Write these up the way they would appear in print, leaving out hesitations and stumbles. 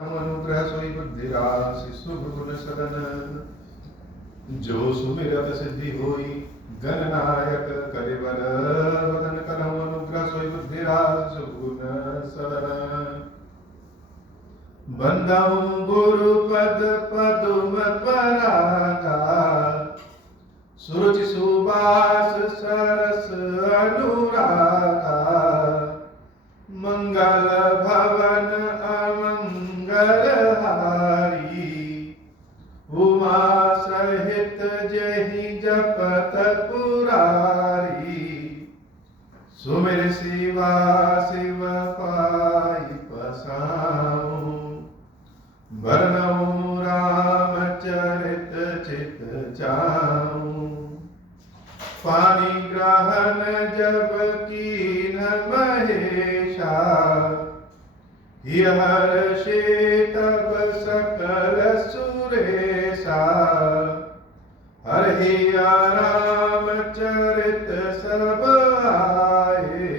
अनुग्रह सोई बुद्धिराशि शुभ गुण सदन जो सुमिरत सिद्धि होई गणनायक करिवर वदन करहु अनुग्रह सोई बुद्धिराशि शुभ गुण सदन बंदहु गुरु पद पदुम परागा सुरुचि सुबास सरस अनुरागा मंगल भवन अमंगल हारी उमा सहित जहि जपत पुरारी सुमिर शिवा शिव पाई पसाऊं बरनऊं रामचरित चित जाऊं पानी ग्रहण जब कीन महेशा हर्षे तब सकल सुरेशा हरि रामचरित सब आए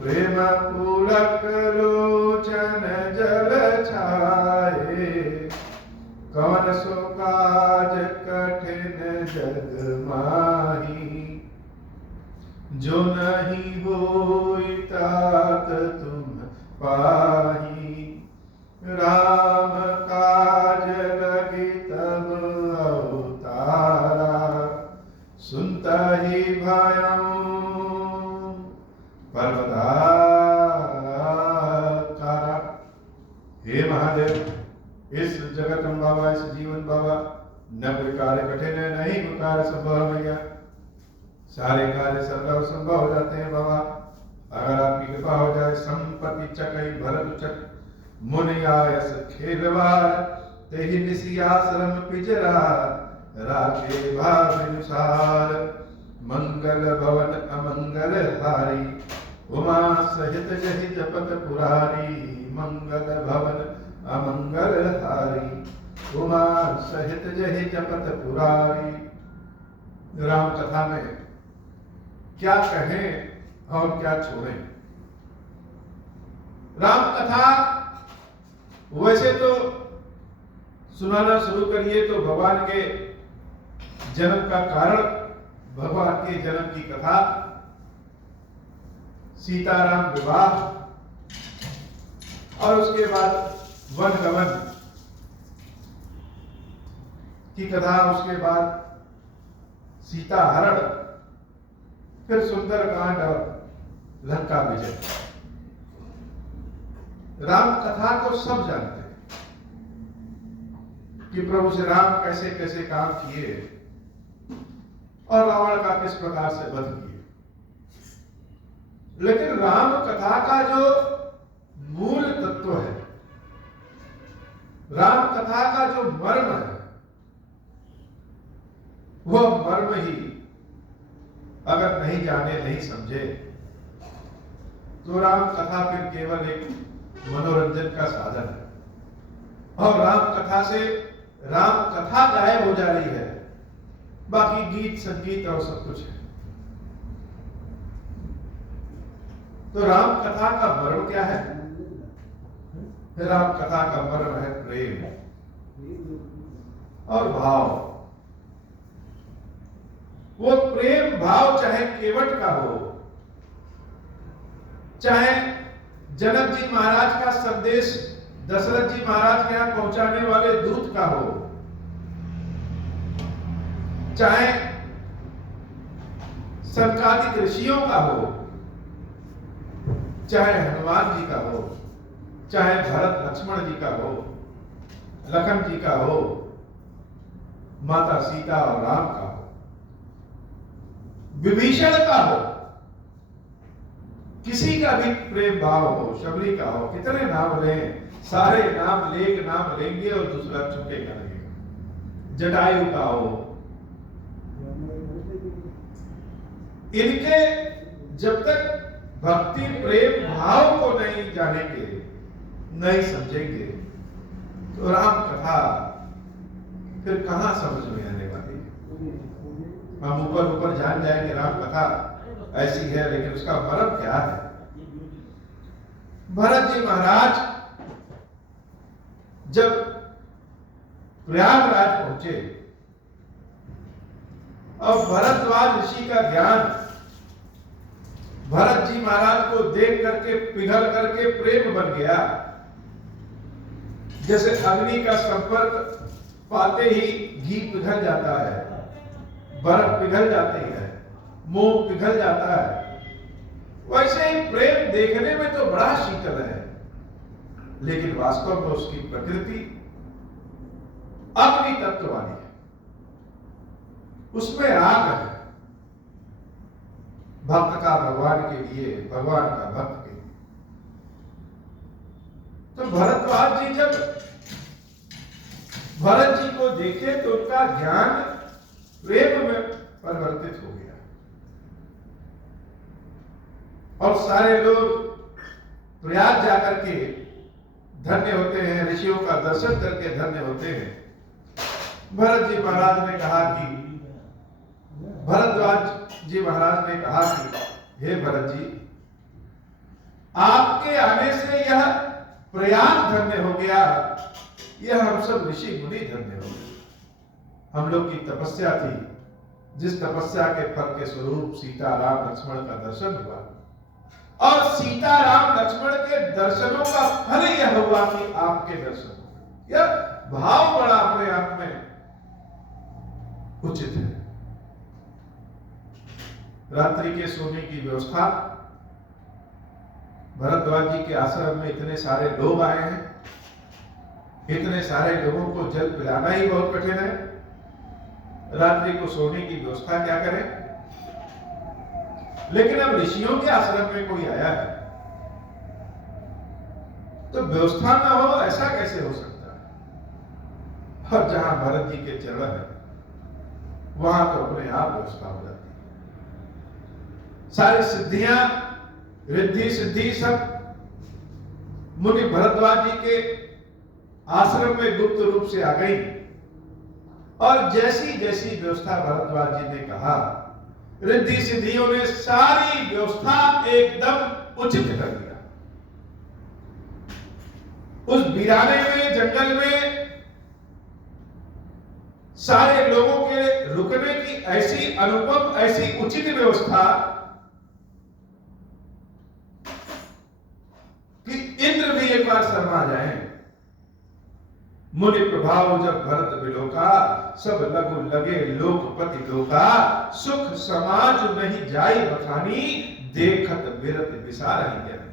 प्रेम पुलक लोचन जल छाए कवन सो काज कठिन जग माही जो नहीं होई तात तुम पाही राम काज लगी तब अवतारा सुनता ही भयं पर्वताकारा। हे महादेव इस जगत बाबा इस जीवन बाबा न कोई कार्य कठिन है नहीं कोई कार्य संभव है भैया सारे कार्य सर्व संभव हो जाते हैं बाबा अगर आपकी कृपा हो जाए संपत्ति चकई भरत चक मुनि आयस खेलवार तेहि निसी आश्रम पिजरा राखे भानुसार मंगल भवन अमंगल हारी उमा सहित जहि जपत पुरारी मंगल भवन अमंगल हारी उमा सहित जहि जपत पुरारी। राम कथा में क्या कहें और क्या छोड़ें। राम कथा वैसे तो सुनाना शुरू करिए तो भगवान के जन्म का कारण भगवान के जन्म की कथा सीताराम विवाह और उसके बाद वन गमन की कथा उसके बाद सीता हरण फिर सुंदर कांड और लंका विजय। राम कथा को सब जानते हैं कि प्रभु श्री राम कैसे कैसे काम किए और रावण का किस प्रकार से वध किए। लेकिन राम कथा का जो मूल तत्व है राम कथा का जो मर्म है वह मर्म ही अगर नहीं जाने नहीं समझे तो राम कथा फिर केवल एक मनोरंजन का साधन है और राम कथा से राम कथा गायब हो जा रही है बाकी गीत संगीत और सब कुछ है। तो राम कथा का मर्म क्या है। राम कथा का मर्म है प्रेम और भाव। वो प्रेम भाव चाहे केवट का हो चाहे जनक जी महाराज का संदेश दशरथ जी महाराज के यहां पहुंचाने वाले दूत का हो चाहे सनकादिक ऋषियों का हो चाहे हनुमान जी का हो चाहे भरत लक्ष्मण जी का हो लखन जी का हो माता सीता और राम का हो विभीषण का हो किसी का भी प्रेम भाव हो शबरी का हो कितने नाम लें सारे नाम लेके नाम लेंगे और दूसरा छूटेगा नहीं। जटायु का हो इनके जब तक भक्ति प्रेम भाव को नहीं जानेंगे नहीं समझेंगे तो राम कथा फिर कहां समझ में आने वाली है। हम ऊपर ऊपर जान जाएंगे राम कथा ऐसी है लेकिन उसका मर्म क्या है। भरत जी महाराज जब प्रयागराज पहुंचे और भरद्वाज ऋषि का ज्ञान भरत जी महाराज को देख करके पिघल करके प्रेम बन गया। जैसे अग्नि का संपर्क पाते ही घी पिघल जाता है, बर्फ पिघल जाती है, मोम पिघल जाता है, वैसे ही प्रेम देखने में तो बड़ा शीतल है, लेकिन वास्तव में उसकी प्रकृति अग्नि तत्व वाली है, उसमें आग है। भक्त का भगवान के लिए, भगवान का भक्त के लिए। तो भरद्वाज जी जब भरत जी को देखे तो उनका ज्ञान प्रेम में परिवर्तित हो गया और सारे लोग प्रयाग जाकर के धन्य होते हैं, ऋषियों का दर्शन करके धन्य होते हैं। भरत जी महाराज ने कहा कि भरद्वाज जी महाराज ने कहा कि हे भरत जी, आपके आने से यह प्रयाग धन्य हो गया, यह हम सब ऋषि मुनि धन्य हो गए। हम लोग की तपस्या थी, जिस तपस्या के फल के स्वरूप सीता राम लक्ष्मण का दर्शन हुआ और सीता राम लक्ष्मण के दर्शनों का फल यह हुआ कि आपके दर्शन हुए। यह भाव बड़ा अपने आप में उचित है। रात्रि के सोने की व्यवस्था, भरद्वाज जी के आश्रम में इतने सारे लोग आए हैं, इतने सारे लोगों को जल पिलाना ही बहुत कठिन है, रात्रि को सोने की व्यवस्था क्या करें। लेकिन अब ऋषियों के आश्रम में कोई आया है तो व्यवस्था ना हो, ऐसा कैसे हो सकता है। और जहां भरत जी के चरण है वहां तो अपने आप व्यवस्था हो जाती है। सारी सिद्धियां, रिद्धि सिद्धि सब मुनि भरद्वाज जी के आश्रम में गुप्त रूप से आ गई और जैसी जैसी व्यवस्था भरद्वाज जी ने कहा, रिद्धि सिद्धियों ने सारी व्यवस्था एकदम उचित कर दिया। उस वीराने में, जंगल में सारे लोगों के रुकने की ऐसी अनुपम, ऐसी उचित व्यवस्था कि इंद्र भी एक बार शर्मा जाए। मुनि प्रभाव जब भरत बिलोका, सब लघु लगे लोकपति लोका, सुख समाज नहीं जाई बखानी, देखत बिरत विसार ही ज्ञानी।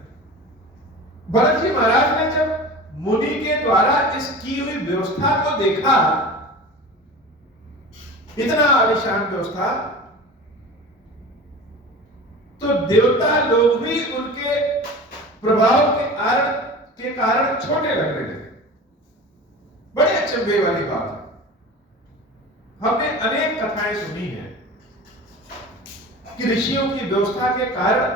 भरत जी महाराज ने जब मुनि के द्वारा इस की हुई व्यवस्था को देखा, इतना आलिशान व्यवस्था, तो देवता लोग भी उनके प्रभाव के कारण छोटे लगने लगे। बड़े अचंभे वाली बात है। हमने अनेक कथाएं सुनी है कि ऋषियों की व्यवस्था के कारण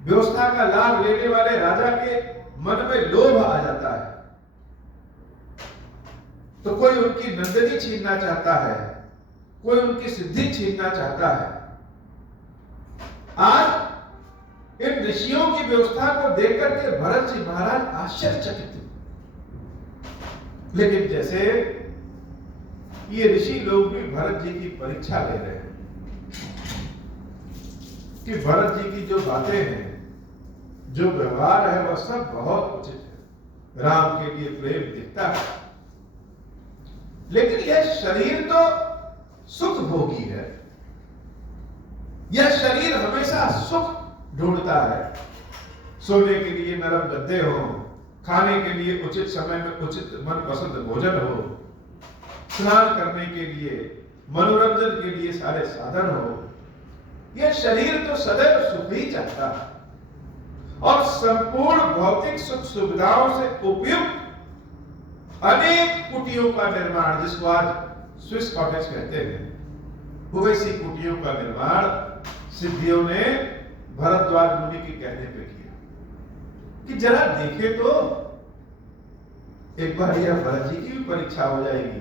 व्यवस्था का लाभ लेने वाले राजा के मन में लोभ आ जाता है, तो कोई उनकी नंदनी छीनना चाहता है, कोई उनकी सिद्धि छीनना चाहता है। आज इन ऋषियों की व्यवस्था को देख करके भरत जी महाराज आश्चर्यचकित थे। लेकिन जैसे ये ऋषि लोग भी भरत जी की परीक्षा ले रहे हैं कि भरत जी की जो बातें हैं, जो व्यवहार है, वह सब बहुत उचित है, राम के लिए प्रेम दिखता है, लेकिन यह शरीर तो सुख भोगी है। यह शरीर हमेशा सुख ढूंढता है। सोने के लिए नरम गद्दे हो, खाने के लिए उचित समय में उचित मनपसंद भोजन हो, स्नान करने के लिए, मनोरंजन के लिए सारे साधन हो। यह शरीर तो सदैव सुख ही चाहता है और संपूर्ण भौतिक सुख सुविधाओं से उपयुक्त अनेक कुटियों का निर्माण, जिसको आज स्विस कॉटेज कहते हैं, वैसी कुटियों का निर्माण सिद्धियों ने भरद्वाज मुनि के कहने पे किया कि जरा देखे तो एक बार यह भरत जी की भी परीक्षा हो जाएगी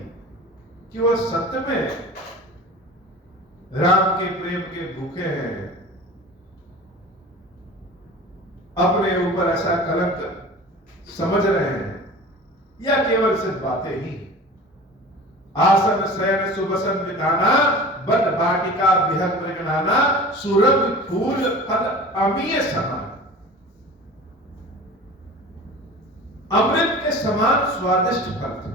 कि वह सत्य में राम के प्रेम के भूखे हैं, अपने ऊपर ऐसा कलंक समझ रहे हैं या केवल सिर्फ बातें ही? आसन शयन सुबसन बिताना, वन वाटिका विहग मृगनाना, सुरभि फूल फल अमीय समान। अमृत के समान स्वादिष्ट फल थे।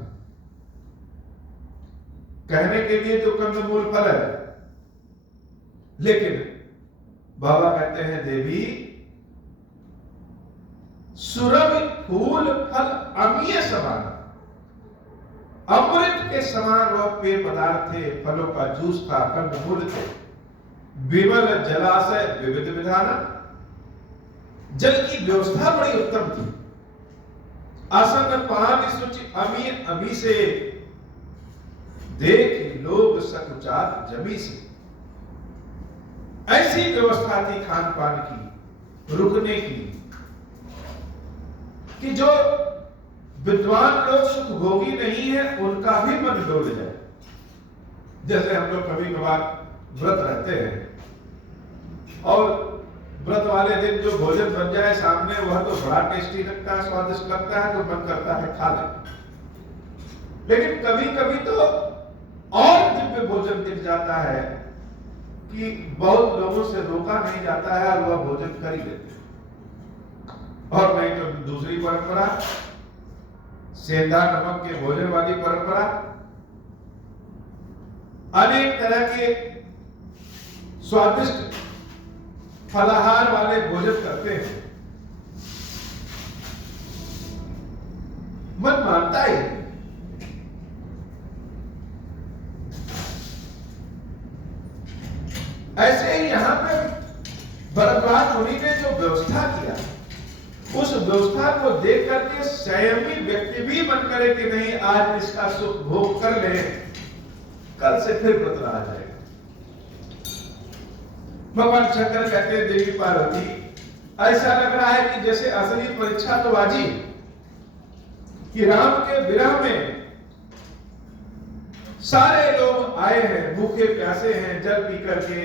कहने के लिए तो कंदमूल फल है, लेकिन बाबा कहते हैं देवी, सुरभि फूल फल अमीय समान, अमृत के समान वह पेय पदार्थ थे, फलों का जूस था, कंदमूल थे। विमल जलाशय विविध विधाना, जल की व्यवस्था बड़ी उत्तम थी। आसन पान शुचि अमी अमी से, देख लोग सकुचात जमी से। ऐसी व्यवस्था थी खान पान की, रुकने की, कि जो विद्वान लोग सुख भोगी नहीं है उनका भी मन डोल जाए। जैसे हम लोग कभी कभार व्रत रहते हैं और व्रत वाले दिन जो भोजन बन जाए सामने, वह तो बड़ा टेस्टी लगता है, स्वादिष्ट लगता है, तो मन करता है खा ले। लेकिन कभी कभी तो और दिव्य भोजन दिख जाता है कि बहुत लोगों से रोका नहीं जाता है और वह भोजन कर ही लेते हैं। और नहीं तो दूसरी परंपरा, सेंधा नमक के भोजन वाली परंपरा, अनेक तरह के स्वादिष्ट फलाहार वाले भोजन करते हैं। मन मानता ही। ऐसे ही यहां पे भरद्वाज मुनि ने जो व्यवस्था किया, उस व्यवस्था को देख करके संयमी व्यक्ति भी मन करे कि नहीं, आज इसका सुख भोग कर ले, कल से फिर व्रत रहा जाएगा। भगवान शंकर कहते हैं, देवी पार्वती, ऐसा लग रहा है कि जैसे असली परीक्षा तो आज ही, कि राम के विरह में सारे लोग आए हैं, भूखे प्यासे हैं, जल पी करके,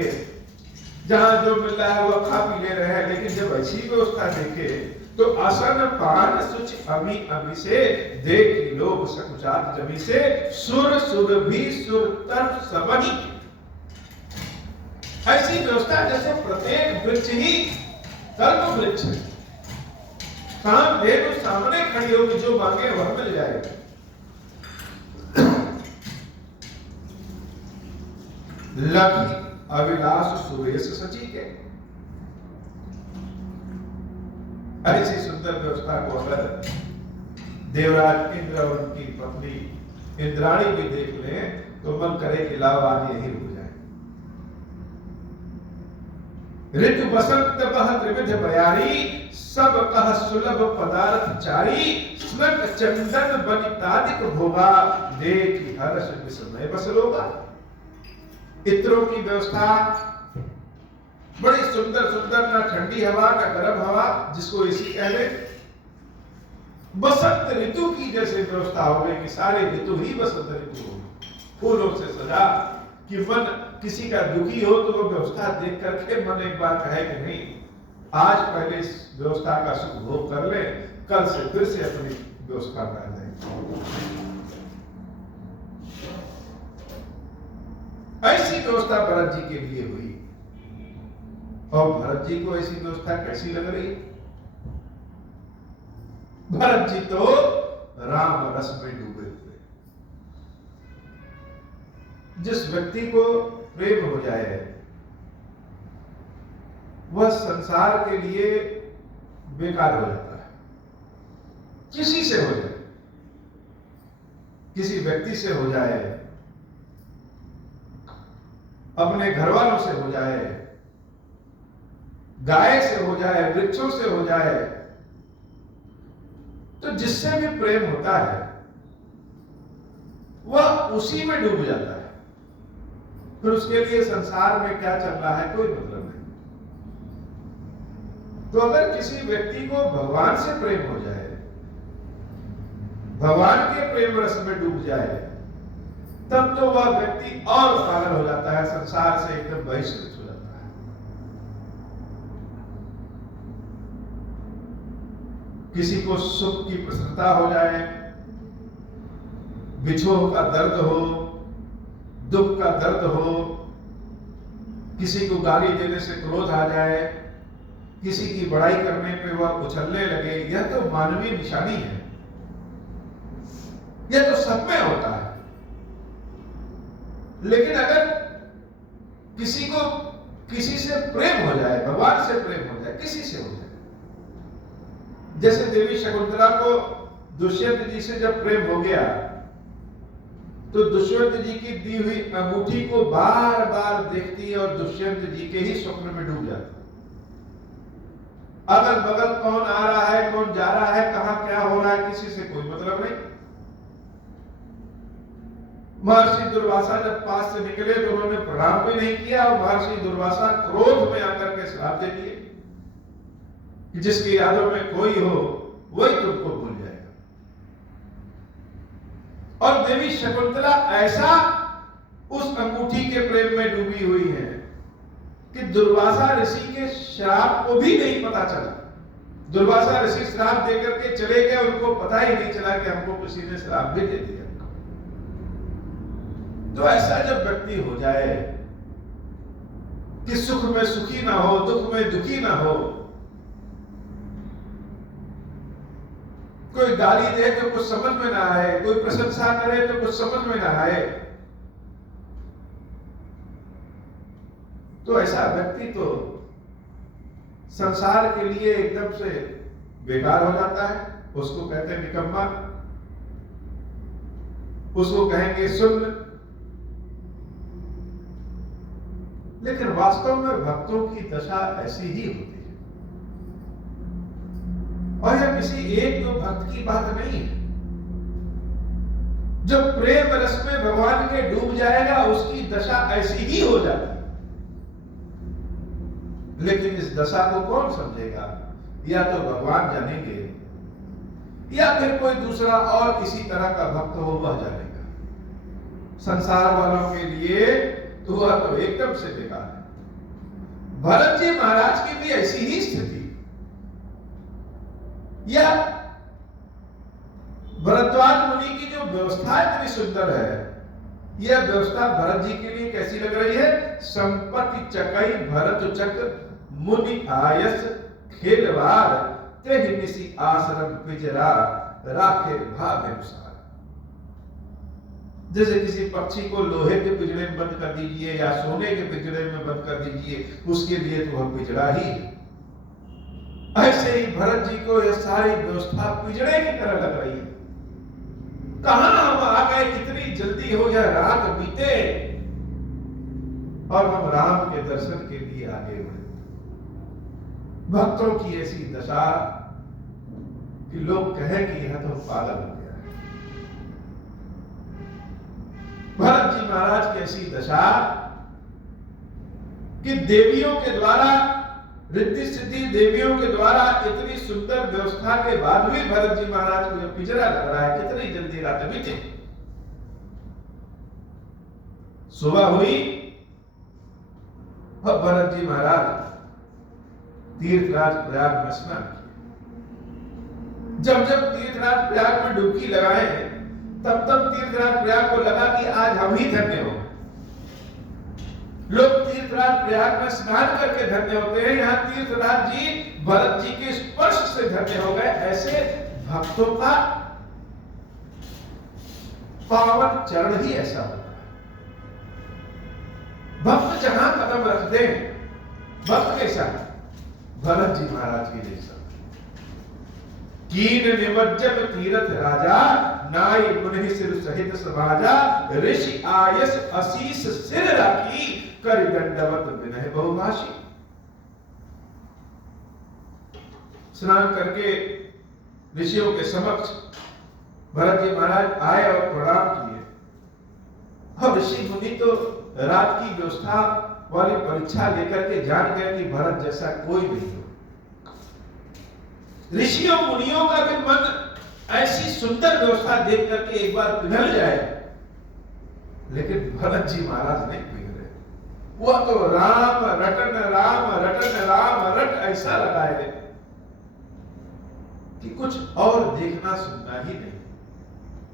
जहां जो मिल रहा है वह खा पी ले रहे हैं। लेकिन जब ऐसी व्यवस्था देखे तो आसन पान सुच अमी अमी से, देख लोग सकुचात जमी से, सुर सुर भी सुर तर्फ सबनी। ऐसी व्यवस्था जैसे प्रत्येक वृक्ष ही कल्प वृक्ष है। कामधेनु सामने खड़ी होगी, जो मांगे वह मिल जाएगा। लखी अविलास सुवेश सची के। ऐसी सुंदर व्यवस्था को अगर देवराज इंद्र और उनकी पत्नी इंद्राणी भी देख लें तो मन करे कि लाओ आज यही रुक जाए। ऋतु बसंत बह त्रिविध बयारी, सब कह सुलभ पदार्थ चारी, स्नग चंदन बनितादिक भोगा, देख हर्ष विस्मय बस लोगा। इत्रों की व्यवस्था बड़ी सुंदर सुंदर, ना ठंडी हवा ना गर्म हवा, जिसको एसी कह ले। बसंत ऋतु की जैसे व्यवस्था हो गई कि सारे ऋतु ही बसंत ऋतु हो, फूलों से सजा, कि मन किसी का दुखी हो तो वो व्यवस्था देख करके मन एक बार कहे कि नहीं, आज पहले इस व्यवस्था का सुख भोग कर ले, कल से फिर से अपनी व्यवस्था में आ जाएंगे। ऐसी व्यवस्था भरत जी के लिए हुई। और भरत जी को ऐसी व्यवस्था कैसी लग रही? भरत जी तो राम रस में डूबे हुए। जिस व्यक्ति को प्रेम हो जाए वह संसार के लिए बेकार हो जाता है। किसी से हो जाए, किसी व्यक्ति से हो जाए, अपने घर वालों से हो जाए, गाय से हो जाए, वृक्षों से हो जाए, तो जिससे भी प्रेम होता है वह उसी में डूब जाता है। फिर उसके लिए संसार में क्या चल रहा है कोई मतलब नहीं। तो अगर किसी व्यक्ति को भगवान से प्रेम हो जाए, भगवान के प्रेम रस में डूब जाए, तब तो वह व्यक्ति और पागल हो जाता है, संसार से एकदम बहिष्कृत हो जाता है। किसी को सुख की प्रसन्नता हो जाए, बिछोह का दर्द हो, दुख का दर्द हो, किसी को गाली देने से क्रोध आ जाए, किसी की बड़ाई करने पे वह उछलने लगे, यह तो मानवीय निशानी है, यह तो सब में होता है। लेकिन अगर किसी को किसी से प्रेम हो जाए, भगवान से प्रेम हो जाए, किसी से हो जाए, जैसे देवी शकुंतला को दुष्यंत जी से जब प्रेम हो गया तो दुष्यंत जी की दी हुई अंगूठी को बार बार देखती है और दुष्यंत जी के ही स्वप्न में डूब जाती। अगल बगल कौन आ रहा है, कौन जा रहा है, कहां क्या हो रहा है, किसी से कोई मतलब नहीं। महर्षि दुर्वासा जब पास से निकले तो उन्होंने प्रणाम भी नहीं किया और महर्षि दुर्वासा क्रोध में आकर के श्राप दे दिए कि जिसकी यादों में कोई हो वही तुमको भूल जाएगा। और देवी शकुंतला ऐसा उस अंगूठी के प्रेम में डूबी हुई है कि दुर्वासा ऋषि के श्राप को भी नहीं पता चला। दुर्वासा ऋषि श्राप देकर के चले गए, उनको पता ही नहीं चला कि हमको किसी ने श्राप भी दे दिया। तो ऐसा जब व्यक्ति हो जाए कि सुख में सुखी ना हो, दुख में दुखी ना हो, कोई गाली दे तो कुछ समझ में ना आए, कोई प्रशंसा करे तो कुछ समझ में ना आए, तो ऐसा व्यक्ति तो संसार के लिए एकदम से बेकार हो जाता है। उसको कहते हैं निकम्मा, उसको कहेंगे शून्य। लेकिन वास्तव में भक्तों की दशा ऐसी ही होती है, और यह किसी एक दो भक्त की बात नहीं है। जब प्रेम रस में भगवान के डूब जाएगा उसकी दशा ऐसी ही हो जाती है। लेकिन इस दशा को कौन समझेगा? या तो भगवान जानेंगे या फिर कोई दूसरा और इसी तरह का भक्त हो वह जानेगा। संसार वालों के लिए तो वह तो एकदम से बेकार है। भरत जी महाराज की भी ऐसी ही स्थिति। या भरद्वाज मुनि की जो व्यवस्था इतनी सुंदर है, यह व्यवस्था भरत जी के लिए कैसी लग रही है? संपत्ति चकई भरत चक्र मुनि आयस खेलवार तेहि निसी आश्रम पिजरा राखे भाग अनुसार। जैसे किसी पक्षी को लोहे के पिंजरे में बंद कर दीजिए या सोने के पिंजरे में बंद कर दीजिए, उसके लिए तो वह पिंजरा ही है। ऐसे ही भरत जी को यह सारी व्यवस्था पिंजरे की तरह लग रही है। कहां हम आ गए, कितनी जल्दी हो यह रात बीते और हम राम के दर्शन के लिए आगे बढ़े। भक्तों की ऐसी दशा कि लोग कहें कि यह तो पागल हो गया है। भरत जी महाराज की ऐसी दशा कि देवियों के द्वारा, रिद्धि सिद्धि देवियों के द्वारा इतनी सुंदर व्यवस्था के बाद भी भरत जी महाराज को जब पिंजरा लग रहा है, कितनी जल्दी रात बीते। सुबह हुई और भरत जी महाराज तीर्थराज प्रयाग में स्नान किया। जब जब तीर्थराज प्रयाग में डुबकी लगाए तब तब तीर्थराज प्रयाग को लगा कि आज हम ही धन्य हो। लोग तीर्थराज प्रयाग में स्नान करके धन्य होते हैं, यहाँ तीर्थराज जी भरत जी के स्पर्श से धन्य हो गए। ऐसे भक्तों का पावन चरण ही ऐसा होता है। भक्त जहां कदम रख दे, भक्त कैसा? भरत जी महाराज की जैसा। कीन निमज्जन तीरथ राजा नाई मुनि सिर सहित समाजा ऋषि आयस असीस सिर राखी कर दंडवत विनय बहुभाषी। स्नान करके ऋषियों के समक्ष भरत जी महाराज आए और प्रणाम किए। और ऋषि मुनि तो रात की व्यवस्था वाली परीक्षा लेकर के जान गए कि भरत जैसा कोई नहीं हो। ऋषियों मुनियों का भी मन ऐसी सुंदर व्यवस्था देख करके एक बार पिघल जाए, लेकिन भरत जी महाराज नहीं पिघले। वह तो राम रटन राम रट ऐसा लगाए कि कुछ और देखना सुनना ही नहीं।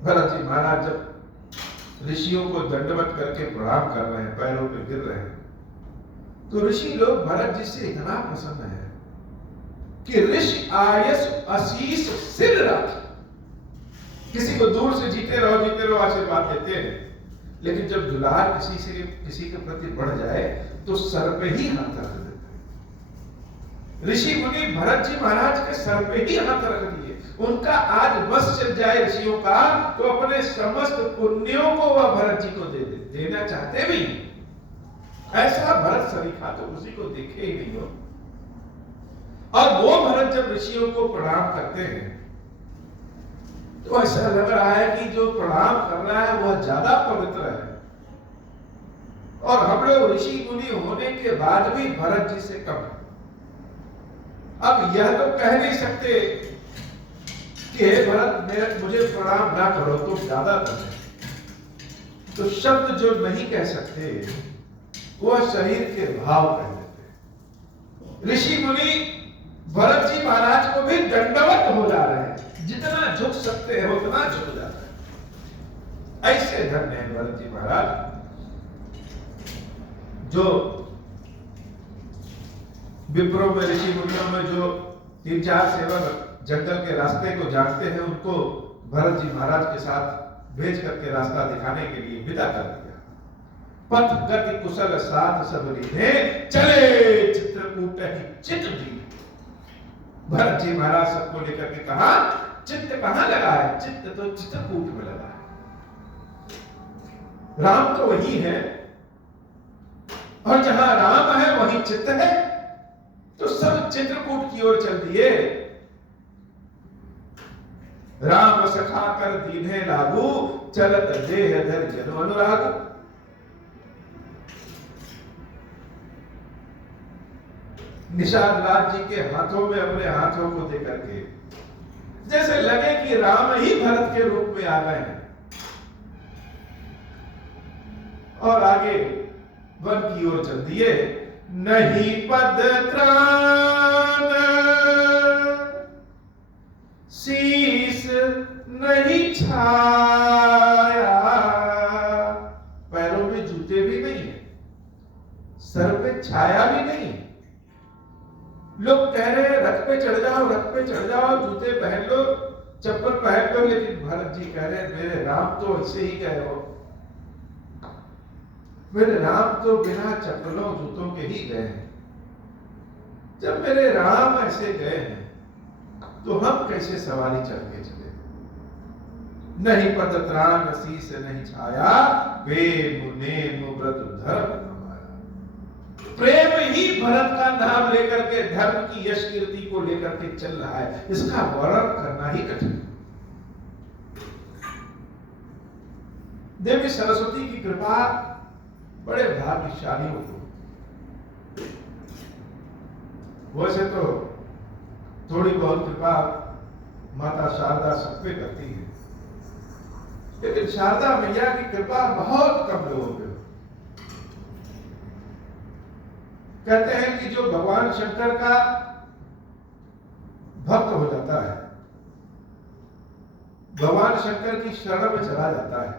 भरत जी महाराज जब ऋषियों को दंडवत करके प्रणाम कर रहे हैं, पैरों पे गिर रहे हैं। तो ऋषि लोग भरत जी से इतना प्रसन्न है कि ऋषि आयस आशीष सिर रख। किसी को दूर से जीते रहो आशीर्वाद देते हैं, लेकिन जब दुलार किसी के प्रति बढ़ जाए तो सर पे ही हाथ रख देते हैं। ऋषि मुनि भरत जी महाराज के सर पे ही हाथ रख दिए। उनका आज बस चल जाए ऋषियों का तो अपने समस्त पुण्यों को वह भरत जी को देना चाहते भी। ऐसा भरत सरीखा तो उसी को देखे ही नहीं हो। और वो भरत जब ऋषियों को प्रणाम करते हैं तो ऐसा लग रहा है कि जो प्रणाम कर रहा है वह ज्यादा पवित्र है, और हम लोग ऋषि मुनि होने के बाद भी भरत जी से कम है। अब यह तो कह नहीं सकते कि हे भरत मुझे प्रणाम ना करो, तो ज्यादा कर। तो शब्द जो नहीं कह सकते वह शरीर के भाव कह देते। ऋषि मुनि भरत जी महाराज को भी दंडवत हो जा रहे हैं, जितना झुक सकते हैं उतना झुक जाता है। ऐसे धन्य है भरत जी महाराज, जो विप्रों में ऋषि मुनियों में जो 3-4 सेवक जंगल के रास्ते को जानते हैं, उनको भरत जी महाराज के साथ भेज करके रास्ता दिखाने के लिए विदा कर दिया। पथ गति कुशल साथ सब रीने चले चित्रकूट ही चित दी। भरत जी महाराज सबको लेकर के कहा, चित्त कहां लगा है? चित्त तो चित्रकूट में लगा है। राम तो वही है, और जहां राम है वहीं चित्त है, तो सब चित्रकूट की ओर चल दिए। राम सखा कर दीन्हे लागू, चलत देह धर जनो अनुरागू। निषाद लाल जी के हाथों में अपने हाथों को देकर के जैसे लगे कि राम ही भरत के रूप में आ गए हैं, और आगे वन की ओर चल दिए। नहीं पद त्राण शीस नहीं छाया। पैरों में जूते भी नहीं है, सर पे छाया भी नहीं। लोग कह रहे हैं रथ पे चढ़ जाओ, रथ पे चढ़ जाओ, जूते पहन लो, चप्पल पहन लो, लेकिन भरत जी कह रहे हैं मेरे राम तो ऐसे ही गए हो। मेरे राम तो बिना चप्पलों जूतों के ही गए हैं। जब मेरे राम ऐसे गए हैं तो हम कैसे सवारी चढ़ के चले? नहीं पद त्राण शीस नहीं छाया, प्रेम नेम व्रत धर्म। प्रेम ही भरत का नाम लेकर के धर्म की यश कीर्ति को लेकर के चल रहा है, इसका वर्णन करना ही कठिन। देवी सरस्वती की कृपा बड़े भाग्यशालियों को। वैसे तो थोड़ी बहुत कृपा माता शारदा सब पे करती है, लेकिन शारदा मैया की कृपा बहुत कम लोगों पे। कहते हैं कि जो भगवान शंकर का भक्त हो जाता है, भगवान शंकर की शरण में चला जाता है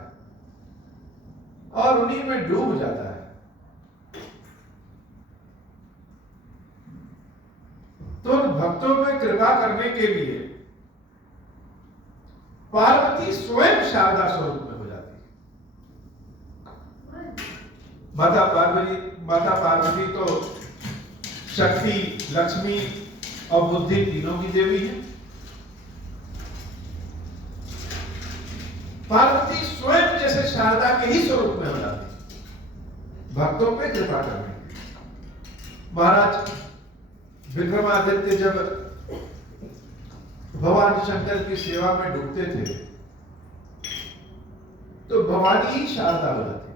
और उन्हीं में डूब जाता है, तो उन भक्तों में कृपा करने के लिए पार्वती स्वयं शारदा स्वरूप में हो जाती है। माता पार्वती तो शक्ति, लक्ष्मी और बुद्धि तीनों की देवी है। पार्वती स्वयं जैसे शारदा के ही स्वरूप में हो जाती है भक्तों पे कृपा करने के लिए। महाराज विक्रमादित्य जब भगवान शंकर की सेवा में डूबते थे तो भवानी ही शारदा हो जाती थी,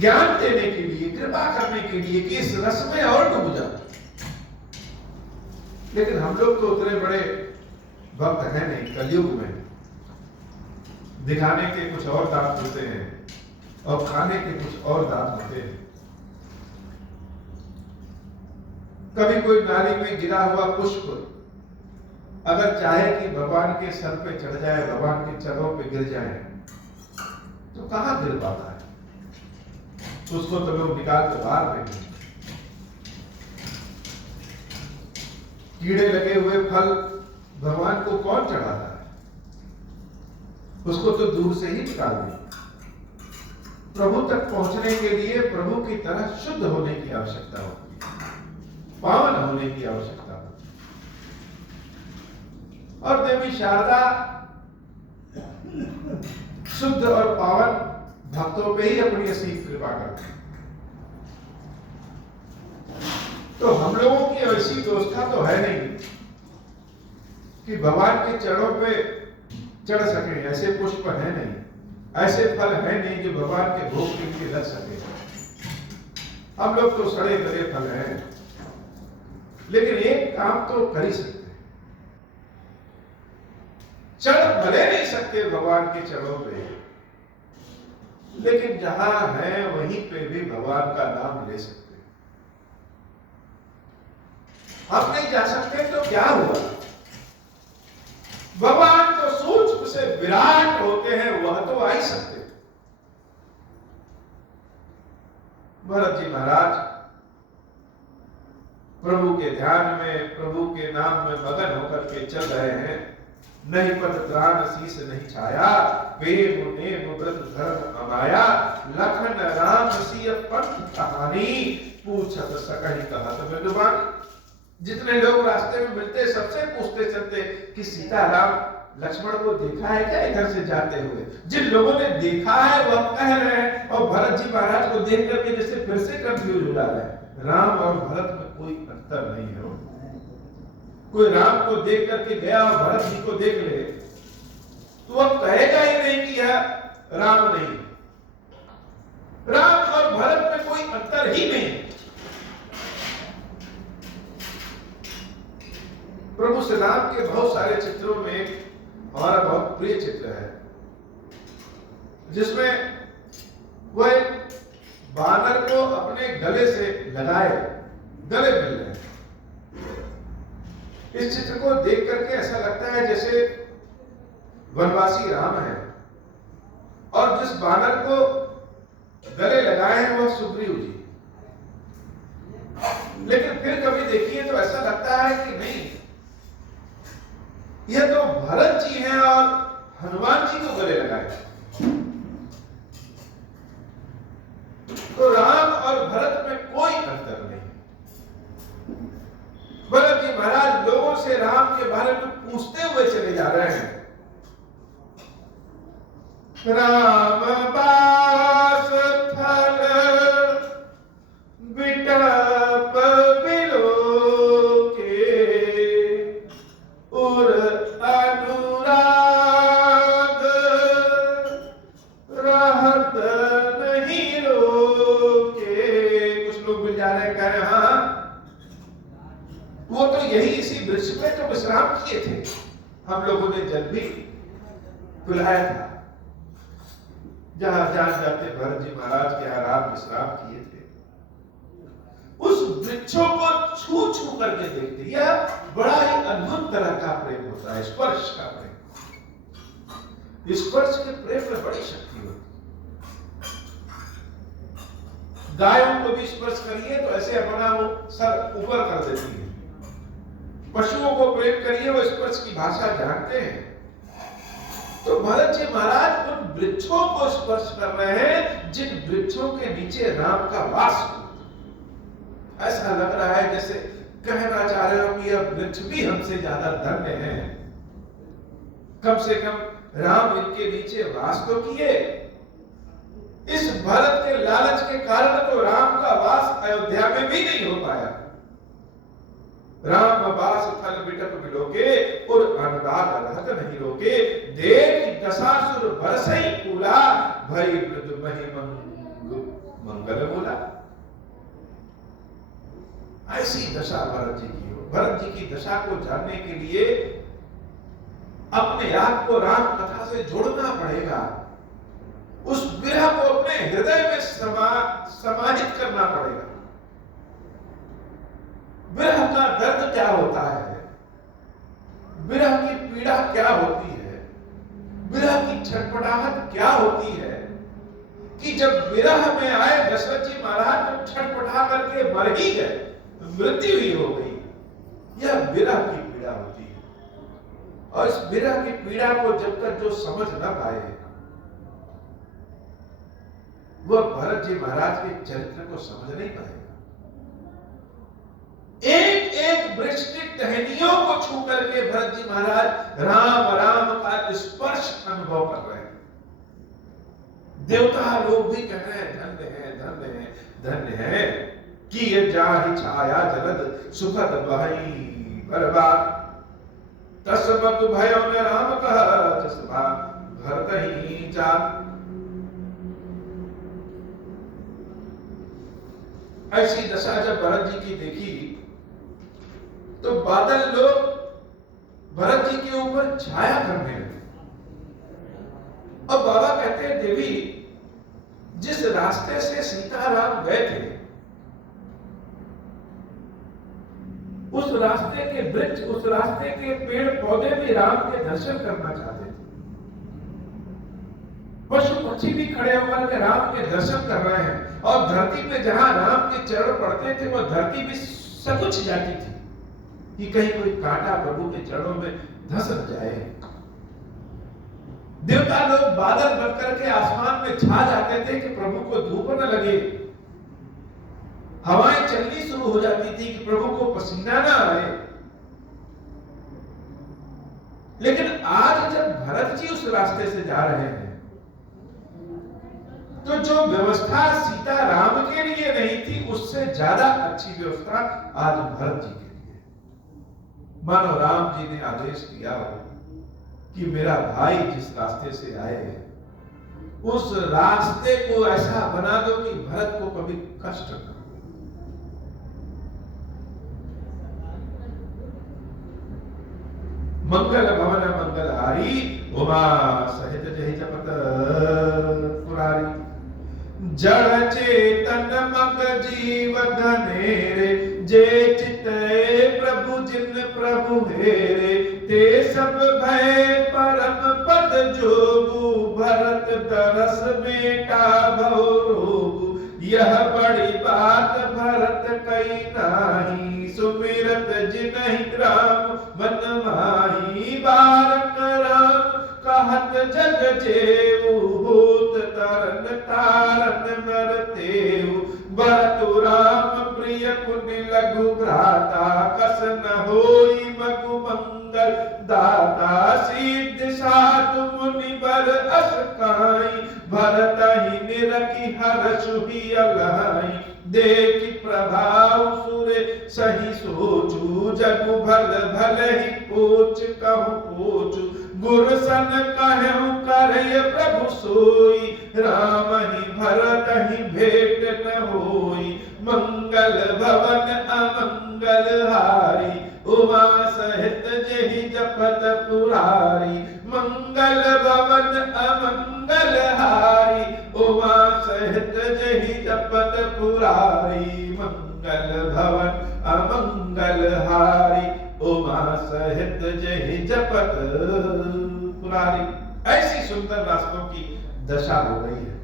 ज्ञान देने के लिए, कृपा करने के लिए कि इस रस में और डूब जाओ। लेकिन हम लोग तो उतने बड़े भक्त है नहीं। कलयुग में दिखाने के कुछ और दांत होते हैं और खाने के कुछ और दांत होते हैं। कभी कोई नाली में गिरा हुआ पुष्प अगर चाहे कि भगवान के सर पे चढ़ जाए, भगवान के चरणों पे गिर जाए, तो कहां गिर पाता है? उसको तो लोग निकाल के बाहर फेंकेंगे। कीड़े लगे हुए फल भगवान को कौन चढ़ाता है? उसको तो दूर से ही निकाल दें। प्रभु तक पहुंचने के लिए प्रभु की तरह शुद्ध होने की आवश्यकता होती है, पावन होने की आवश्यकता होती है। और देवी शारदा शुद्ध और पावन भक्तों पे ही अपनी असीम कृपा करती है। तो हम लोगों की ऐसी व्यवस्था तो है नहीं कि भगवान के चरणों पे चढ़ सके, ऐसे पुष्प है नहीं, ऐसे फल है नहीं जो भगवान के भोग के लिए लग सके। हम लोग तो सड़े गले फल हैं, लेकिन एक काम तो कर ही सकते हैं। चढ़ भले नहीं सकते भगवान के चरणों पे, लेकिन जहां है वहीं पे भी भगवान का नाम ले सकते हैं। हम नहीं जा सकते तो क्या हुआ? भगवान तो सूक्ष्म से विराट होते हैं, वह तो आ ही सकते। भरत जी महाराज प्रभु के ध्यान में, प्रभु के नाम में मगन होकर के चल रहे हैं। नहीं पद त्राण शीस नहीं छाया, प्रेम नेम व्रत धर्म अमाया, लखन राम सिय पंथ कहानी, पूछत सकहि कहत विद्वान। जितने लोग रास्ते में मिलते सबसे पूछते चलते कि सीताराम लक्ष्मण को देखा है क्या इधर से जाते हुए? जिन लोगों ने देखा है वह कह रहे हैं, और भरत जी महाराज को देख करके जैसे फिर से कंफ्यूज हो जा रहे हैं। राम और भरत में कोई अंतर नहीं है। कोई राम को देख करके गया और भरत जी को देख ले तो अब कहेगा ही नहीं कि यह राम नहीं। राम और भरत में कोई अंतर ही नहीं। प्रभु श्री राम के बहुत सारे चित्रों में हमारा बहुत प्रिय चित्र है, जिसमें वह बानर को अपने गले से लगाए, गले मिल रहे हैं। इस चित्र को देख करके ऐसा लगता है जैसे वनवासी राम है, और जिस बानर को गले लगाए हैं वह सुग्रीव जी। लेकिन फिर कभी देखिए तो ऐसा लगता है कि नहीं, यह तो भरत जी हैं और हनुमान जी को गले लगाए। तो राम और भरत में कोई अंतर नहीं। भरत जी महाराज लोगों से राम के बारे में पूछते हुए चले जा रहे हैं। राम बास थल बिटप बिलोके, उर अनुराग रहत नहीं रोके। कुछ लोग मिल जा रहे हैं, कह रहे हाँ वो तो यही इसी वृक्ष पे तो विश्राम किए थे, हम लोगों ने जल भी पिलाया था। जहां जान जाते भरत जी महाराज के यहाँ राम विश्राम किए थे, उस वृक्षों को छू छू करके देखते। यह बड़ा ही अद्भुत तरह का प्रेम होता है, स्पर्श का प्रेम। स्पर्श के प्रेम में बड़ी शक्ति होती है। गायों को भी स्पर्श करिए तो ऐसे अपना वो सर ऊपर कर देती है। पशुओं को प्रेम करिए, वो स्पर्श की भाषा जानते हैं। तो भरत जी महाराज उन वृक्षों को स्पर्श कर रहे हैं जिन वृक्षों के नीचे राम का वास हो। ऐसा लग रहा है जैसे कहना चाह रहे हो कि यह वृक्ष भी हमसे ज्यादा धन्य है। कम से कम राम इनके नीचे वास तो किए। इस भरत के लालच के कारण तो राम का वास अयोध्या में भी नहीं हो पाया। राम बास थल बिटप बिलोके, और अनुराग रहत नहीं रोके। देख दशासुर बरसई फूला, भई मृदु महि मंगल बोला। ऐसी दशा भरत जी की हो। भरत जी की दशा को जानने के लिए अपने आप को राम कथा से जोड़ना पड़ेगा। उस विरह को अपने हृदय में समाहित करना पड़ेगा। विरह का दर्द क्या होता है? विरह की पीड़ा क्या होती है, विरह की छटपटाहट क्या होती है, कि जब विरह में आए दशरथ जी महाराज तो छटपटा करके मर ही गए, मृत्यु ही हो गई। यह विरह की पीड़ा होती है। और इस विरह की पीड़ा को जब तक जो समझ न पाए, वह भरत जी महाराज के चरित्र को समझ नहीं पाएगा। एक एक वृक्ष की टहनियों को छू करके भरत जी महाराज राम राम का स्पर्श अनुभव कर रहे हैं। देवता लोग भी कह रहे हैं धन्य है, धन्य है, धन्य है कि ये जाहि छाया जगत सुखद बहई बरबाद, तस्मत भयो न राम कह जसबा भरत ही जात। ऐसी दशा जब भरत जी की देखी तो बादल लोग भरत जी के ऊपर छाया करने लगे। अब बाबा कहते हैं देवी, जिस रास्ते से सीताराम गए थे उस रास्ते के वृक्ष, उस रास्ते के पेड़ पौधे भी राम के दर्शन करना चाहते थे। पशु पक्षी भी खड़े होकर के राम के दर्शन कर रहे हैं और धरती पे जहां राम के चरण पड़ते थे वह धरती भी सकुच जाती थी कि कहीं कोई कांटा प्रभु के चरणों में धंस न जाए। देवता लोग बादल बनकर के आसमान में छा जाते थे कि प्रभु को धूप न लगे। हवाएं चलनी शुरू हो जाती थी कि प्रभु को पसीना न आए। लेकिन आज जब भरत जी उस रास्ते से जा रहे हैं तो जो व्यवस्था सीता राम के लिए नहीं थी उससे ज्यादा अच्छी व्यवस्था आज भरत जी के लिए। मानो राम जी ने आदेश दिया हो कि मेरा भाई जिस रास्ते से आए उस रास्ते को ऐसा बना दो कि भरत को कभी कष्ट न हो। मंगल भवन मंगल हारी उमा सहित जहि जपत पुरारी, जड़ चेतन मग जीव घनेरे, जे चितए प्रभु जिन प्रभु हेरे, ते सब भय परम पद जोगु, भरत तरस बेटा भव रोगु, यह बड़ी बात भरत कई नाही, सुमिरत जिनहि राम मन माही, बारक राम कहत जग जेऊ, होत तरन तारन नर तेऊ, बरतु राम प्रिय पुनि लघु भ्राता, कस न होई मगु मंगल दाता, सिद्ध साधु मुनि बर अस काई, भरत ही निरखि हर्षु ही अलहाई, देखि प्रभाव सुरे सही सोचू, जगु भल भल ही पोच कहु पोचू, गुर सन कहु करय प्रभु सोई, राम ही भरत ही भेंट न होई, मंगल भवन अमंगल हारी, उमा सहित जेहि जपत पुरारी, मंगल भवन अमंगल हारी, उमा सहित जेहि जपत पुरारी, मंगल भवन अमंगल हारी, उमा सहित जेहि जपत पुरारी। ऐसी सुंदर रास्तों की दशा हो गई है।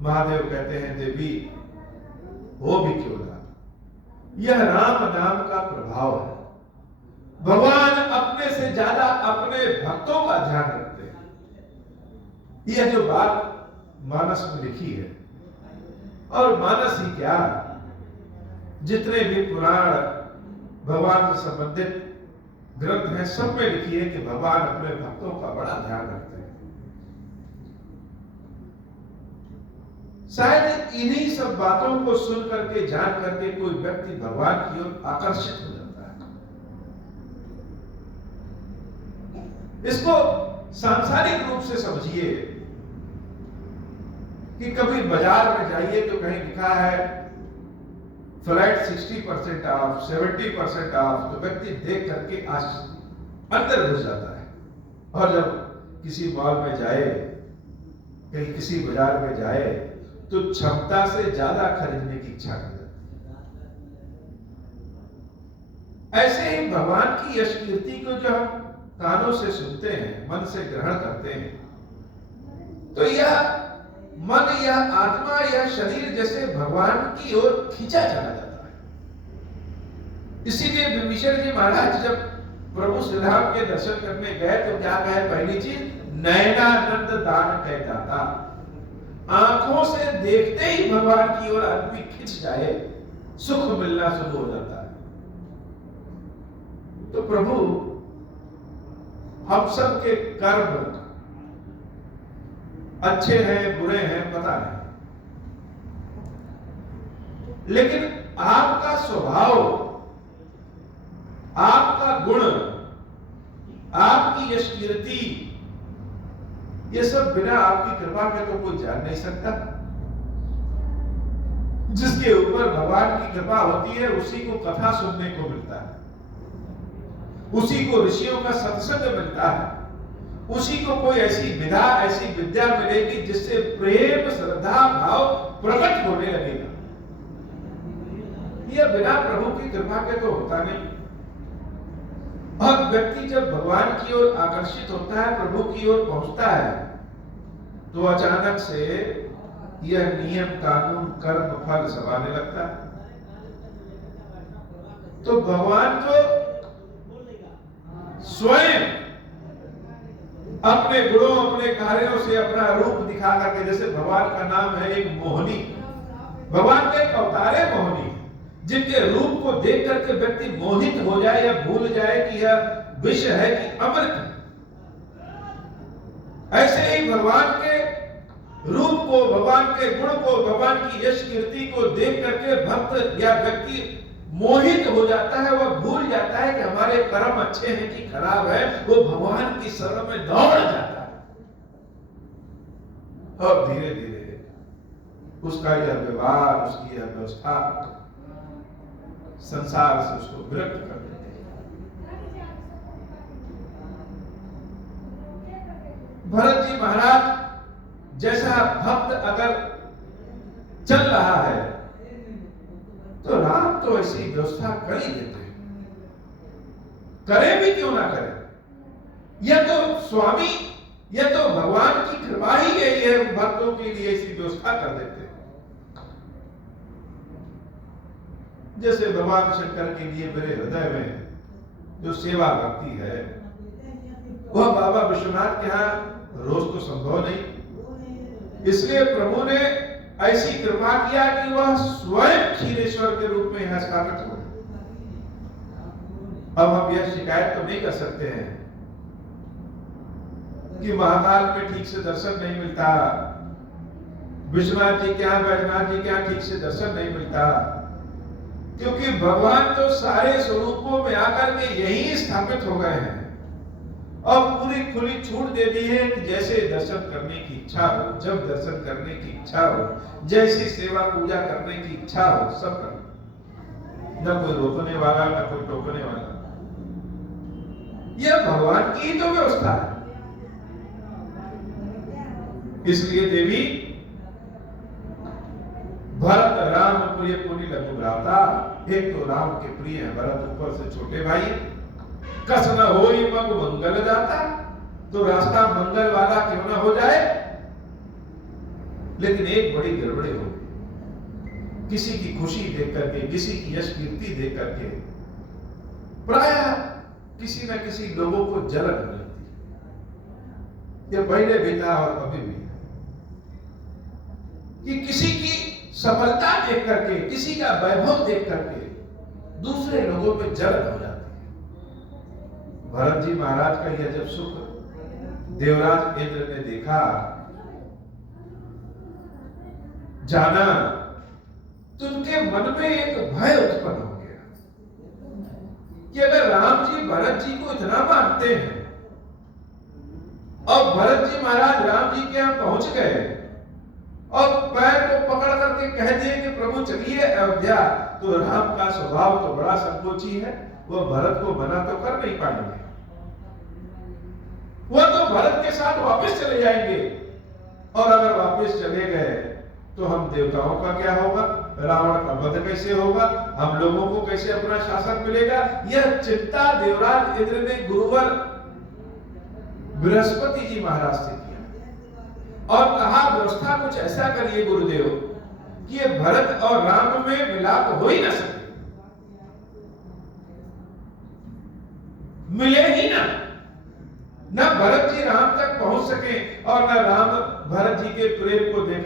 महादेव कहते हैं देवी हो भी क्यों ना, यह राम नाम का प्रभाव है। भगवान अपने से ज्यादा अपने भक्तों का ध्यान रखते हैं। यह जो बात मानस में लिखी है, और मानस ही क्या, जितने भी पुराण भगवान से संबंधित ग्रंथ हैं सब में लिखी है कि भगवान अपने भक्तों का बड़ा ध्यान रखते हैं। शायद इन्हीं सब बातों को सुन करके जान करके कोई व्यक्ति भगवान की ओर आकर्षित हो जाता है। इसको सांसारिक रूप से समझिए कि कभी बाजार में जाइए तो कहीं लिखा है फ्लैट 60% ऑफ, 70% ऑफ, तो व्यक्ति देख करके अंदर घुस जाता है। और जब किसी मॉल में जाए, कहीं किसी बाजार में जाए तो क्षमता से ज्यादा खरीदने की इच्छा कर जाती है। ऐसे ही भगवान की यश कीर्ति को जो हम कानों से सुनते हैं, मन से ग्रहण करते हैं, तो यह मन, यह आत्मा, यह शरीर जैसे भगवान की ओर खींचा चला जाता है। इसीलिए विभीषण जी महाराज जब प्रभु श्री राम के दर्शन करने गए तो क्या कहे? पहली चीज, नयनानंद दान कह जाता। आंखों से देखते ही भगवान की ओर आदमी खिंच जाए, सुख मिलना शुरू हो जाता है। तो प्रभु हम सब के कर्म अच्छे हैं बुरे हैं पता नहीं, लेकिन आपका स्वभाव, आपका गुण, आपकी यश कीर्ति, ये सब बिना आपकी कृपा के तो कोई जान नहीं सकता। जिसके ऊपर भगवान की कृपा होती है उसी को कथा सुनने को मिलता है, उसी को ऋषियों का सत्संग मिलता है, उसी को कोई ऐसी विधा, ऐसी विद्या मिलेगी जिससे प्रेम, श्रद्धा, भाव प्रकट होने लगेगा। यह बिना प्रभु की कृपा के तो होता नहीं। और व्यक्ति जब भगवान की ओर आकर्षित होता है, प्रभु की ओर पहुंचता है, तो अचानक से यह नियम, कानून, कर्म, फल सब आने लगता है। तो भगवान तो स्वयं अपने गुणों, अपने कार्यों से अपना रूप दिखा करके, जैसे भगवान का नाम है एक मोहिनी, भगवान का एक अवतार है मोहिनी, जिनके रूप को देख करके व्यक्ति मोहित हो जाए या भूल जाए कि यह विष है कि अमृत। ऐसे ही भगवान के रूप को, भगवान के गुण को, भगवान की यश कीर्ति को देख करके भक्त या व्यक्ति मोहित हो जाता है। वह भूल जाता है कि हमारे कर्म अच्छे हैं कि खराब है, वो भगवान की शरण में दौड़ जाता है। और धीरे धीरे उसका यह व्यवहार, उसकी यह व्यवस्था संसार से उसको विरक्त कर देती है। भरत जी महाराज जैसा भक्त अगर चल रहा है तो राम तो ऐसी व्यवस्था कर ही देते हैं, करे भी क्यों ना करे। यह तो स्वामी, यह तो भगवान की कृपा ही यही है, भक्तों के लिए ऐसी व्यवस्था कर देते हैं। जैसे भगवान शंकर के लिए मेरे हृदय में जो सेवा भक्ति है, वह बाबा विश्वनाथ के यहाँ रोज तो संभव नहीं, इसलिए प्रभु ने ऐसी कृपा किया कि वह स्वयं क्षीरेश्वर के रूप में यहां स्थापित हो। अब हम यह शिकायत तो नहीं कर सकते हैं कि महाकाल में ठीक से दर्शन नहीं मिलता, विश्वनाथ जी के यहाँ, बैजनाथ जी के यहाँ ठीक से दर्शन नहीं मिलता, क्योंकि भगवान तो सारे स्वरूपों में आकर के यही स्थापित हो गए हैं और पूरी खुली छूट दे दी है कि जैसे दर्शन करने की इच्छा हो, जब दर्शन करने की इच्छा हो, जैसी सेवा पूजा करने की इच्छा हो, सब करना, न कोई रोकने वाला न कोई टोकने वाला। यह भगवान की ही तो व्यवस्था है। इसलिए देवी भरत राम प्रिय पुनि लघु भ्राता, एक तो राम के प्रिय है भरत, ऊपर से छोटे भाई, कस न होई मग मंगल जाता, तो रास्ता मंगल वाला क्यों ना हो जाए। लेकिन एक बड़ी गड़बड़ी हो गई, किसी की खुशी देख करके, किसी की यश कीर्ति देख करके प्रायः किसी न किसी लोगों को जलन लगती है। यह पहले भी था और अभी भी है कि किसी की सफलता देख करके, किसी का वैभव देख करके दूसरे लोगों पे जलन हो जाती है। भरत जी महाराज का यह जब सुख देवराज इंद्र ने देखा, जाना, तो उनके मन में एक भय उत्पन्न हो गया कि अगर राम जी भरत जी को इतना मानते हैं और भरत जी महाराज राम जी के यहां पहुंच गए और पैर को पकड़ करके कह दिए कि प्रभु चलिए अयोध्या, तो राम का स्वभाव तो बड़ा संकोची है, वह भरत को मना तो कर नहीं पाएंगे, वह तो भरत के साथ वापस चले जाएंगे। और अगर वापस चले गए तो हम देवताओं का क्या होगा, रावण का वध कैसे होगा, हम लोगों को कैसे अपना शासन मिलेगा, यह चिंता देवराज इंद्र ने गुरुवर बृहस्पति जी महाराज से किया और कहा व्यवस्था कुछ ऐसा करिए गुरुदेव कि ये भरत और राम में मिलाप हो ही ना सके, मिले ही ना, न भरत जी राम तक पहुंच सके और न राम भरत जी के प्रेम को देख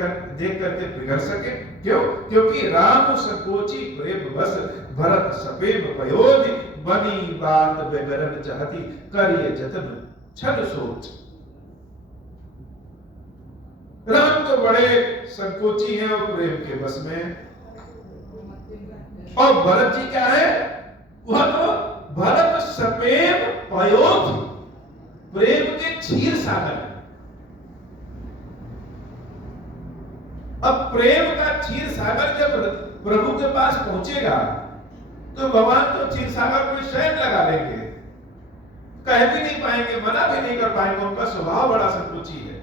करके पिघल सके। क्यों? क्योंकि राम संकोची प्रेम बस, भरत सपेम पयोधि, बनी बात बेगरन चाहती, करिए जतन छल सोच। राम तो बड़े संकोची हैं और प्रेम के बस में, और भरत जी क्या है, वह तो भरत सपेम पयोधि, प्रेम के क्षीर सागर है। अब प्रेम का क्षीर सागर जब प्रभु के पास पहुंचेगा तो भगवान तो क्षीर सागर में शहद लगा लेंगे, कह भी नहीं पाएंगे, मना भी नहीं कर पाएंगे, उनका स्वभाव बड़ा संकोची है।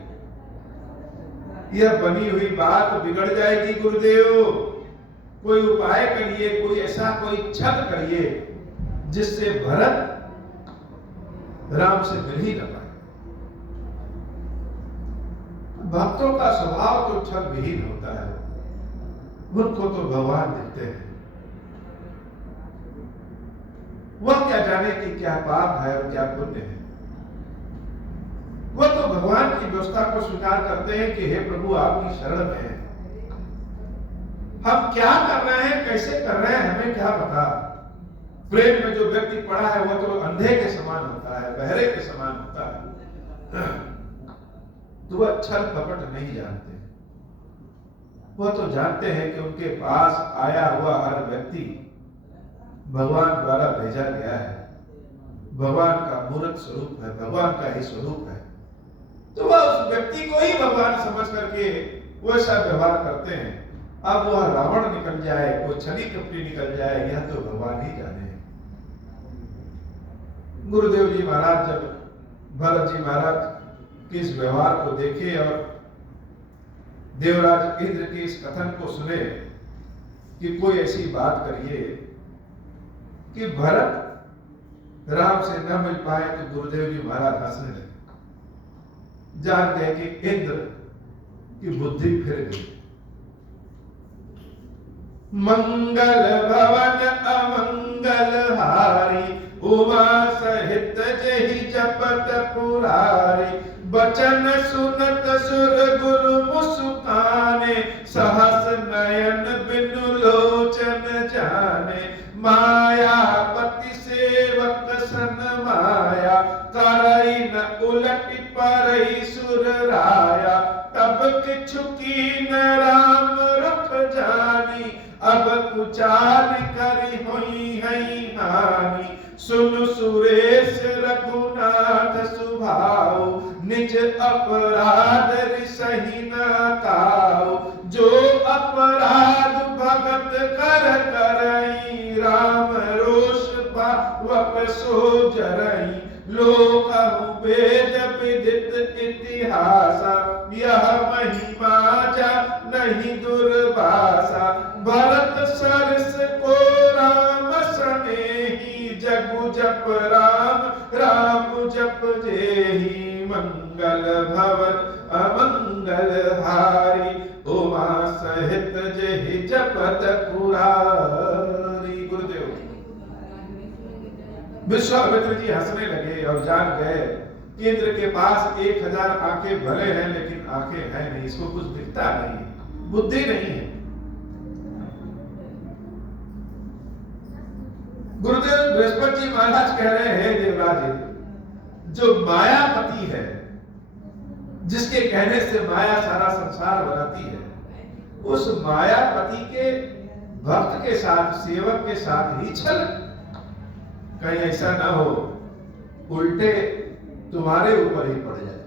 यह बनी हुई बात बिगड़ जाएगी गुरुदेव, कोई उपाय करिए, कोई ऐसा कोई छल करिए जिससे भरत राम से मिल ही न पाए। भक्तों का स्वभाव तो छल विहीन होता है, उनको तो भगवान दिखते हैं, वह क्या जाने कि क्या पाप है और क्या पुण्य है। वह तो भगवान की व्यवस्था को स्वीकार करते हैं कि हे प्रभु आपकी शरण में है, हम क्या कर रहे हैं, कैसे कर रहे हैं, हमें क्या पता। प्रेम में जो व्यक्ति पड़ा है वह तो अंधे के समान होता है, बहरे के समान होता है, तो वह छल कपट नहीं जानते। वह तो जानते हैं कि उनके पास आया हुआ हर व्यक्ति भगवान द्वारा भेजा गया है, भगवान का मूर्त स्वरूप है, भगवान का ही स्वरूप है, तो वह उस व्यक्ति को ही भगवान समझ करके वैसा व्यवहार करते हैं। अब वह रावण निकल जाए, कोई छली कपटी निकल जाए, यह तो भगवान ही जाने। गुरुदेव जी महाराज जब भरत जी महाराज के इस व्यवहार को देखे और देवराज इंद्र के इस कथन को सुने कि कोई ऐसी बात करिए कि भरत राम से न मिल पाए, तो गुरुदेव जी महाराज हंसने लगे, जान गए कि इंद्र की बुद्धि फिर गई। मंगल भवन अमंगल हारी, उमा सहित जहि जपत पुरारी, बचन सुनत सुर गुरु मुस्काने, सहस नयन बिनु लोचन जाने, मायापति सेवक सन माया, करई न उलट परई सुर राया, तब किछु कीन राम रुख जानी, अब कुचाल करी होई हई हानि, सुन सुरेश रघुनाथ सुभाव, निज अपराध सही न काऊ, जो अपराध भगत कर करई, राम रोष पावक सो जरई, लोकहु वेद विदित इतिहासा, यह महिमा जा नहीं दुर्भाषा, भरत सरस को राम सनेही, जगु जप राम राम जप जेहि, मंगल भवन अमंगल हारी, उमा सहित जेहि जपत पुरारी। गुरुदेव विश्वामित्र जी हंसने लगे और जान गए कि इंद्र के पास 1000 आंखें भले हैं, लेकिन आंखें हैं नहीं, इसको कुछ दिखता नहीं, बुद्धि नहीं है। गुरुदेव बृहस्पति जी महाराज कह रहे हैं देवराज, जो मायापति है, जिसके कहने से माया सारा संसार बनाती है, उस मायापति के भक्त के साथ, सेवक के साथ ही छल, कहीं ऐसा ना हो उल्टे तुम्हारे ऊपर ही पड़ जाए।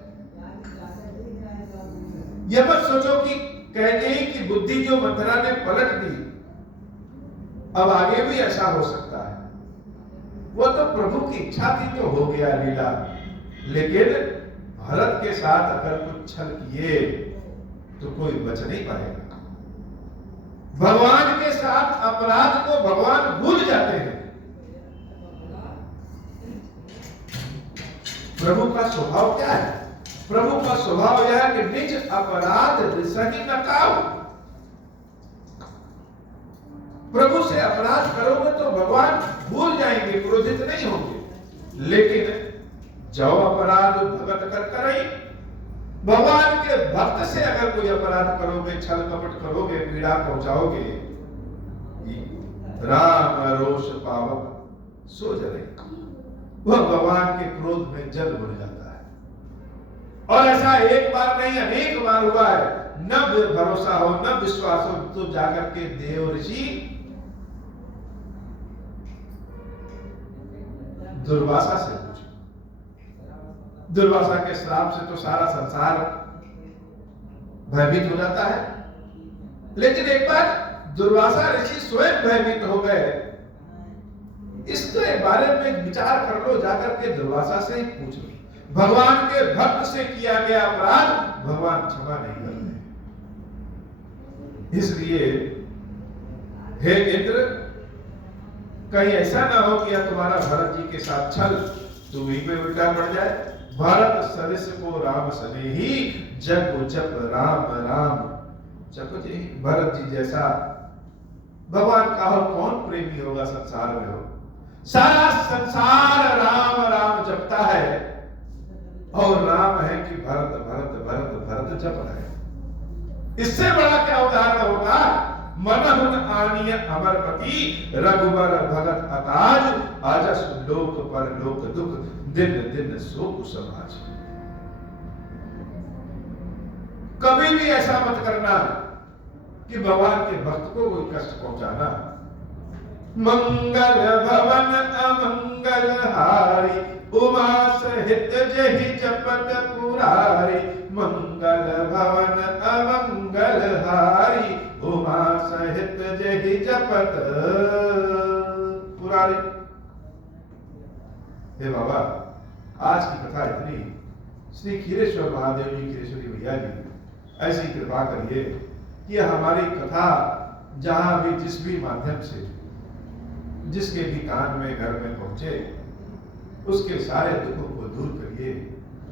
यह मत सोचो कि कह गई कि बुद्धि जो मंथरा ने पलट दी, अब आगे भी ऐसा हो सकता है। वो तो प्रभु की इच्छा थी तो हो गया लीला, लेकिन भरत के साथ अगर कुछ छल किए तो कोई बच नहीं पाएगा। भगवान के साथ अपराध को भगवान भूल जाते हैं। प्रभु का स्वभाव क्या है? प्रभु का स्वभाव यह है कि निज अपराध सही न काऊ। प्रभु से अपराध करोगे तो भगवान भूल जाएंगे, क्रोधित नहीं होंगे। लेकिन जो अपराध भगत कर करई, भगवान के भक्त से अगर कोई अपराध करोगे, छल कपट करोगे, पीड़ा पहुंचाओगे, राम रोष पावक सो जरे, वह भगवान के क्रोध में जल भर जाता है। और ऐसा एक बार नहीं अनेक बार हुआ है। न भरोसा हो न विश्वास हो तो जाकर के देव ऋषि दुर्वासा से पूछो। दुर्वासा के श्राप से तो सारा संसार भयभीत हो जाता है। लेकिन एक बार दुर्वासा ऋषि स्वयं भयभीत हो गए। इसके बारे में विचार कर लो, जाकर के दुर्वासा से ही पूछ लो। भगवान के भक्त से किया गया अपराध भगवान क्षमा नहीं करते। इसलिए हे इंद्र, कहीं ऐसा ना हो कि तुम्हारा भरत जी के साथ छल तुम ही पे उल्टा पड़ जाए। भरत सरिस को राम सने ही, जग जप राम राम जप जी। भरत जी जैसा भगवान का हो कौन प्रेमी होगा संसार में? हो सारा संसार राम राम जपता है और राम है कि भरत भरत भरत भरत जप रहे। इससे बड़ा क्या उदाहरण होगा? मनहुन आनिय अमरपति, रघुबर भगत अकाज, आजस लोक पर लोक दुख, दिन दिन शोक समाज। कभी भी ऐसा मत करना कि भगवान के भक्त को कोई कष्ट पहुंचाना। मंगल भवन अमंगल हारी, उमा सहित जहि जपत पुरारी। मंगल भवन अमंगल हारी, उमा सहित जहि जपत पुरारी। हे बाबा, आज की कथा इतनी। श्री खीरेश्वर महादेव जी, खीरेश्वरी भैया जी, ऐसी कृपा करिए कि हमारी कथा जहां भी जिस भी माध्यम से जिसके भी कान में घर में पहुंचे, उसके सारे दुखों को दूर करिए।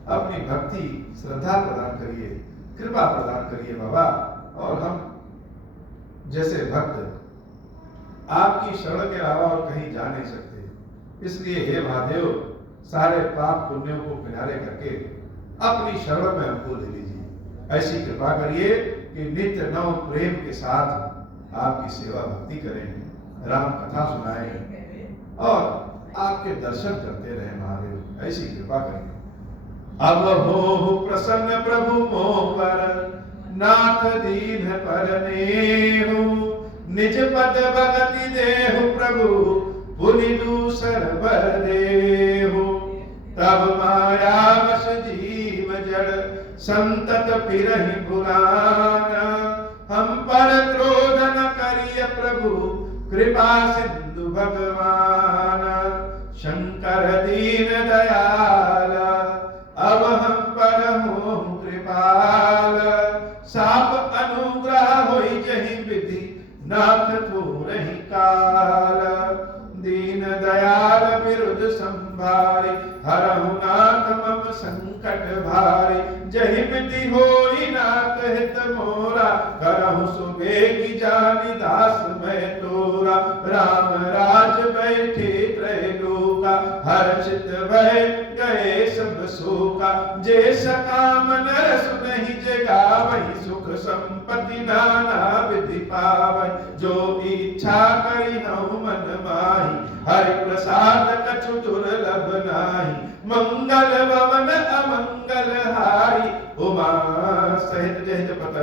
अपनी भक्ति श्रद्धा प्रदान करिए, कृपा प्रदान करिए बाबा। और हम जैसे भक्त आपकी शरण के अलावा और कहीं जा नहीं सकते। इसलिए हे महादेव, सारे पाप पुण्यों को किनारे करके अपनी शरण में हमको ले लीजिए। ऐसी कृपा करिए कि नित्य नव प्रेम के साथ आपकी सेवा भक्ति करें, राम कथा सुनाएं और आपके दर्शन करते रहे महादेव। ऐसी कृपा करिए। अब हो प्रसन्न प्रभु मोह पर, नाथ दीन पर नेहु, निज पद भगति देहु प्रभु, पुनि दूसर बर देहु। तब माया वश जीव जड़, संतत फिरहि भुलाना। हम पर क्रोध न करिय प्रभु, कृपा सिंधु भगवान। शंकर दीन दयाल, अब हम पर हो कृपाल। साप अनुग्रह होई जहि विधि, नाथ थोरहि काल। दीन दयाल विरुद्ध संभारी, हरहु नाथ मम संकट भारी। जहि विधि होई नाथ हित मोरा, करहु सुबेगी जानि दास मैं तोरा। राम राज बैठे त्रैलोका, हर्षित भय गए सब शोका। जे सकाम नर सुनहि जगावहि, सुख संपत्ति नाना विधि पावहि। जो इच्छा करि हऊ मन माहि, हरि प्रसाद कछु दुर्लभ नाहि। मंगल भवन अमंगल हारी, उमा सहित जहि जपत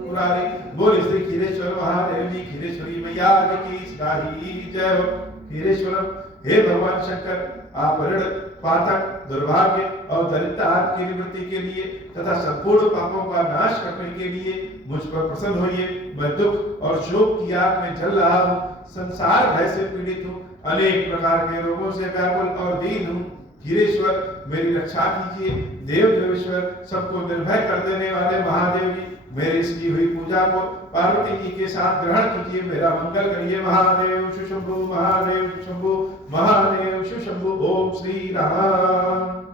पुरारी। बोल श्री खीरेश्वर महादेव जी, खीरेश्वरी मैया की साही जय हो। खीरेश्वरम, हे भगवान शंकर, आप ऋण पातक दुर्भाग्य और दरिद्रता की निवृत्ति के लिए तथा संपूर्ण पापों का नाश करने के लिए मुझ पर प्रसन्न होइए। मैं दुख और शोक की आग में जल रहा हूँ, संसार भय से पीड़ित हूँ, अनेक प्रकार के रोगों से व्याकुल और दीन हूँ। खीरेश्वर, मेरी रक्षा कीजिए। देव देवेश्वर, सबको निर्भय कर देने वाले महादेव जी, मेरी इसकी हुई पूजा को पार्वती जी के साथ ग्रहण कीजिए, मेरा मंगल करिए। महादेव शुशंभु, महादेव शुशंभु, महादेव शुशंभु। ओम श्री राम।